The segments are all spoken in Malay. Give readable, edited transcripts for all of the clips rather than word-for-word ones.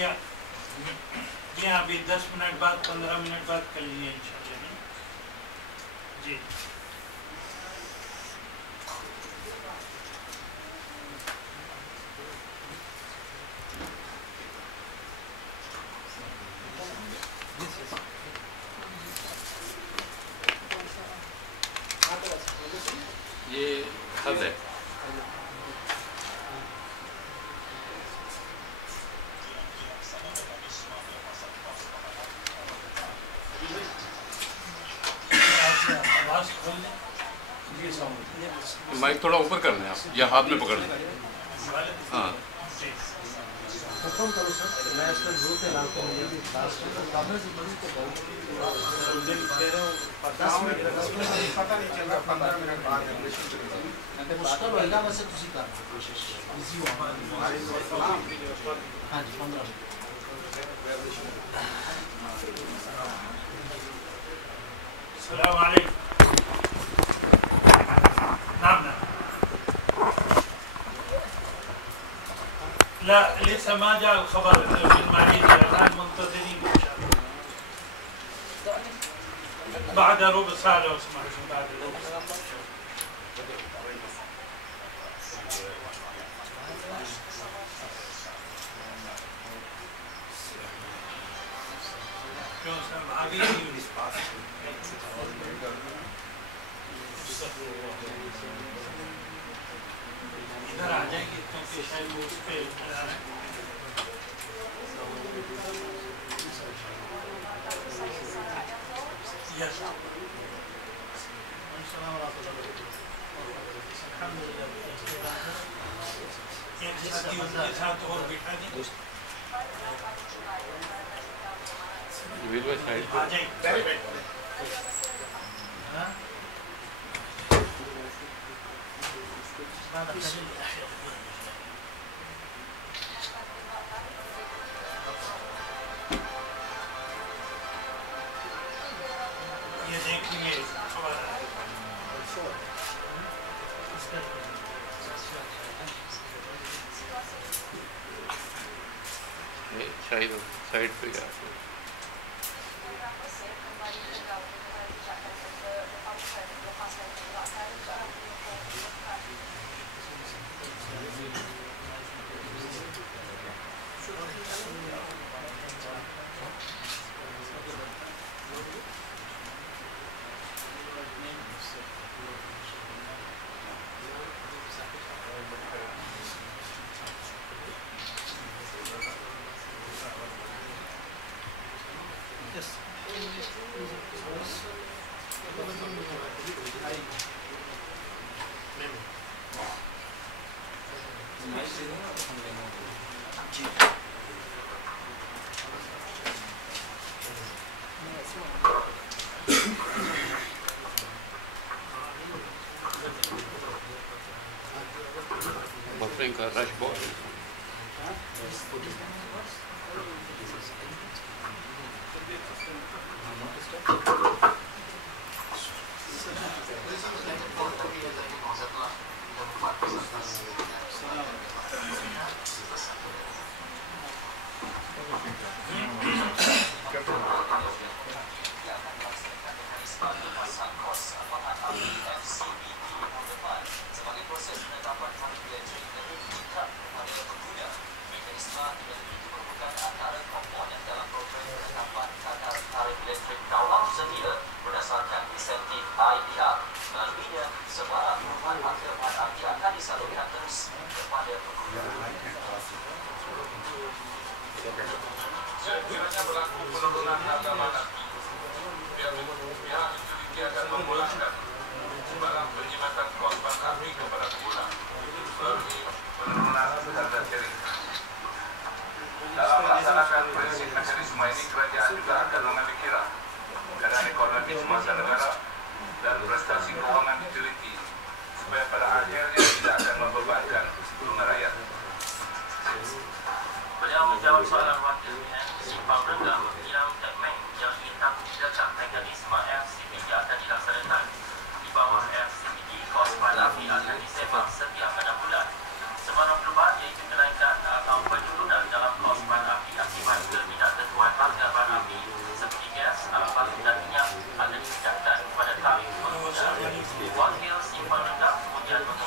या अभी 10 मिनट बाद 15 मिनट बाद कर लीजिए इंशाल्लाह जी। ये हद है। माइक थोड़ा ऊपर कर लें आप या हाथ में पकड़ लें। हाँ करो सर, मैं इसमें जोर के लाल को मुझे भी क्लास में कामरे से बड़ी तो बहुत 10 मिनट पता नहीं चल रहा 15 मिनट बाद मुश्किल होगा वैसे तुसी करना कोशिश इजी हो हाँ जी 15 मिनट। अस्सलाम वालेकुम। नाम لا لسه ما جاء الخبر بالمعيد الآن منتظرين إن شاء الله بعد ربع ساعة لو سمحتم بعد ربع ساعة. इधर आ जाएंगे क्योंकि शायद वो उस पे एक साथ और बिठा दी आ जाएंगे। ये देखिए शायद साइड पे गया बफरिंग का रश बहुत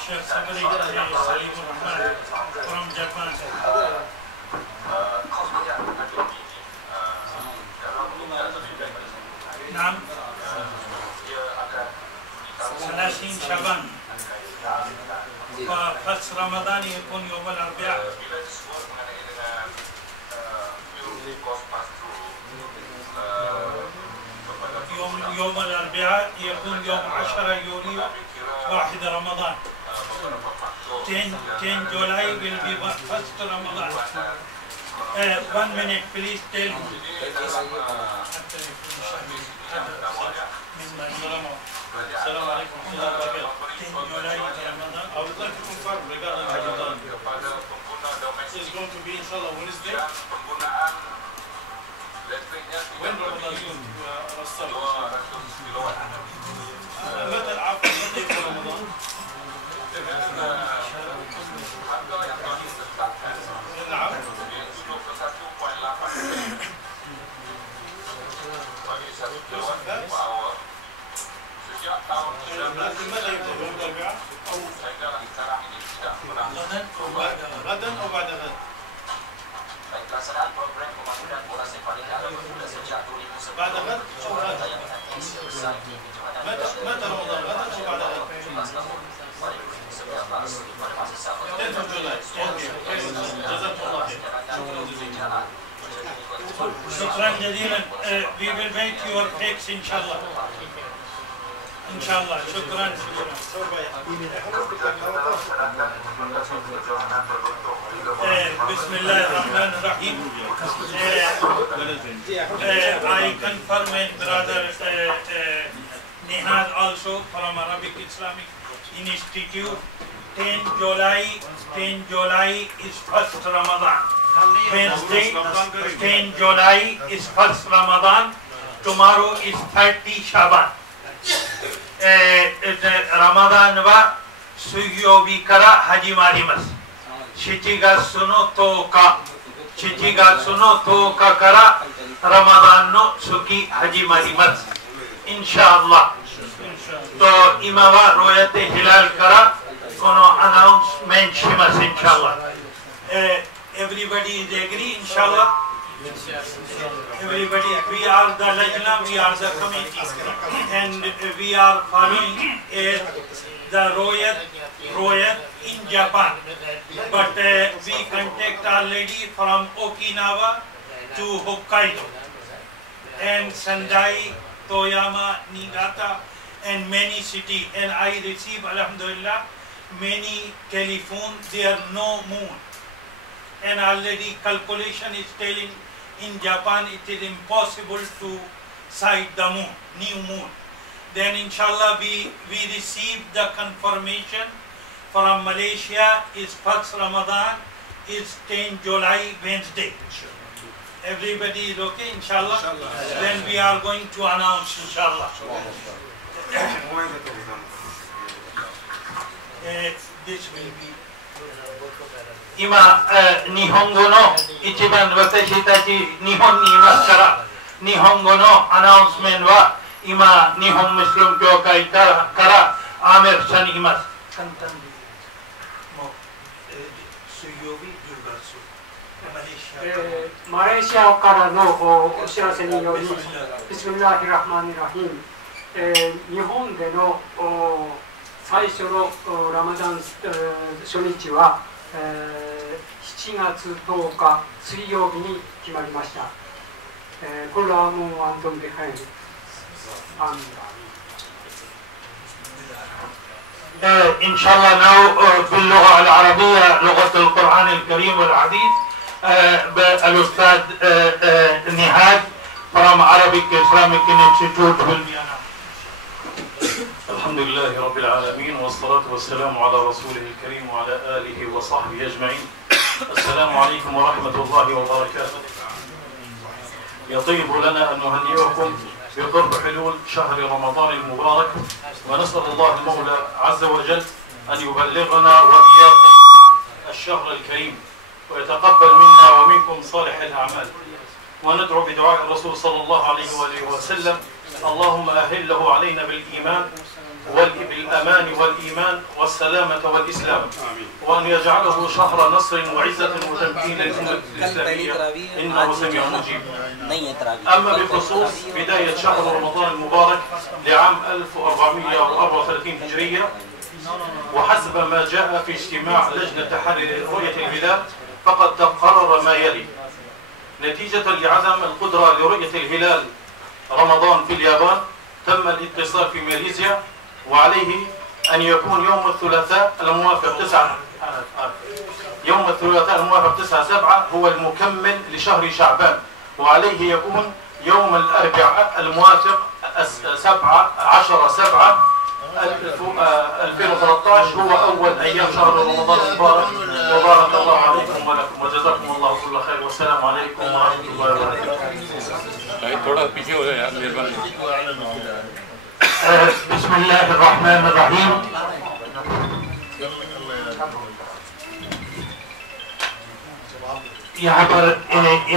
Sheikh Sabri Salimur Rahman from Japan. نعم 30 شعبان وفصل رمضان يكون يوم الأربعاء يوم الأربعاء يكون يوم 10 يوليو 1 رمضان 10 July will be first Ramadan. 1 minute please tell me. السلام عليكم ورحمة الله وبركاته. 10 July Ramadan. I would like to confirm regarding Ramadan. This is going to be inshallah Wednesday. When Ramadan is going to start? متى عفوا متى يكون رمضان؟ نعم. غدا أو بعد غد؟ بعد غد أو غد؟ متى رمضان غدا أو بعد غد؟ 10 جولاي. جزاكم الله خير. شكرا جزيلا. We will wait your takes إن شاء الله. إن شاء الله. شكرا. بسم الله الرحمن الرحيم. I confirm with brother Nihad also from Arabic Islamic Institute. 10 July is first Ramadan. Wednesday, 10 July is first Ramadan. Tomorrow is 30 Shaban. Ramadan wa suyobi kara hajimarimasu. 7月の10日、7月の10日からラマダンの月始まります。インシャアラ。と今はロヤテヒラルからこのアナウンスメントします。インシャアラ。Everybody is agree, inshallah. Everybody, we are the Lajna, we are the committee, and we are following the Royal in Japan. But we contact already from Okinawa to Hokkaido, and Sendai, Toyama, Niigata, and many cities. And I receive, alhamdulillah, many telephone. There no moon. And already calculation is telling in Japan it is impossible to sight the moon, new moon. Then inshallah we receive the confirmation from Malaysia is first Ramadan is 10 July Wednesday. Everybody is okay inshallah? Then we are going to announce inshallah. This will be 今、日本語の一番私たち日本にいますから日本語のアナウンスメントは今日本ムスリム協会からアーメルさんにいます。簡単にもう、水曜日10月マレーシアからのお知らせによりビスミラヒラフマニラヒン、日本での最初のラマダン初日は7月10日水曜日に決まりました。これはもうアントンで入る。إن شاء الله now باللغة العربية لغة القرآن الكريم والحديث الأستاذ نهاد from Arabic Islamic Institute will be announced. الحمد لله رب العالمين والصلاة والسلام على رسوله الكريم وعلى آله وصحبه أجمعين. السلام عليكم ورحمة الله وبركاته. يطيب لنا أن نهنئكم بقرب حلول شهر رمضان المبارك ونسأل الله المولى عز وجل أن يبلغنا وإياكم الشهر الكريم ويتقبل منا ومنكم صالح الأعمال وندعو بدعاء الرسول صلى الله عليه وآله وسلم اللهم أهله علينا بالإيمان الأمان والإيمان والسلامة والإسلام، وأن يجعله شهر نصر وعزة وتمكين للأمة الإسلامية إنه سميع مجيب. أما بخصوص بداية شهر رمضان المبارك لعام 1434 هجرية، وحسب ما جاء في اجتماع لجنة تحري رؤية الهلال، فقد تقرر ما يلي: نتيجة لعدم القدرة لرؤية الهلال رمضان في اليابان، تم الاتصال في ماليزيا، وعليه أن يكون يوم الثلاثاء الموافق 9/7 هو المكمل لشهر شعبان، وعليه يكون يوم الأربعاء الموافق 17/7/2013 هو أول أيام شهر رمضان المبارك. وبارك الله عليكم ولكم وجزاكم الله كل خير، والسلام عليكم ورحمة الله وبركاته. थोड़ा पीछे हो जाए यार, मेहरबानी। बिस्मिल्लाहिर्रहमानिर्रहीम। यहाँ पर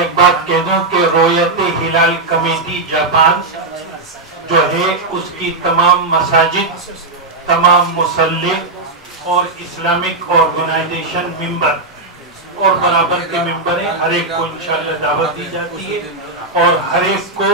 एक बात कह दूं कि रोयत हिलाल कमेटी जापान जो है उसकी तमाम मसाजिद, तमाम मुसल्ले और इस्लामिक ऑर्गेनाइजेशन मेंबर और बराबर के मेंबर हैं, हर एक को इंशाअल्लाह दावत दी जाती है और हर एक को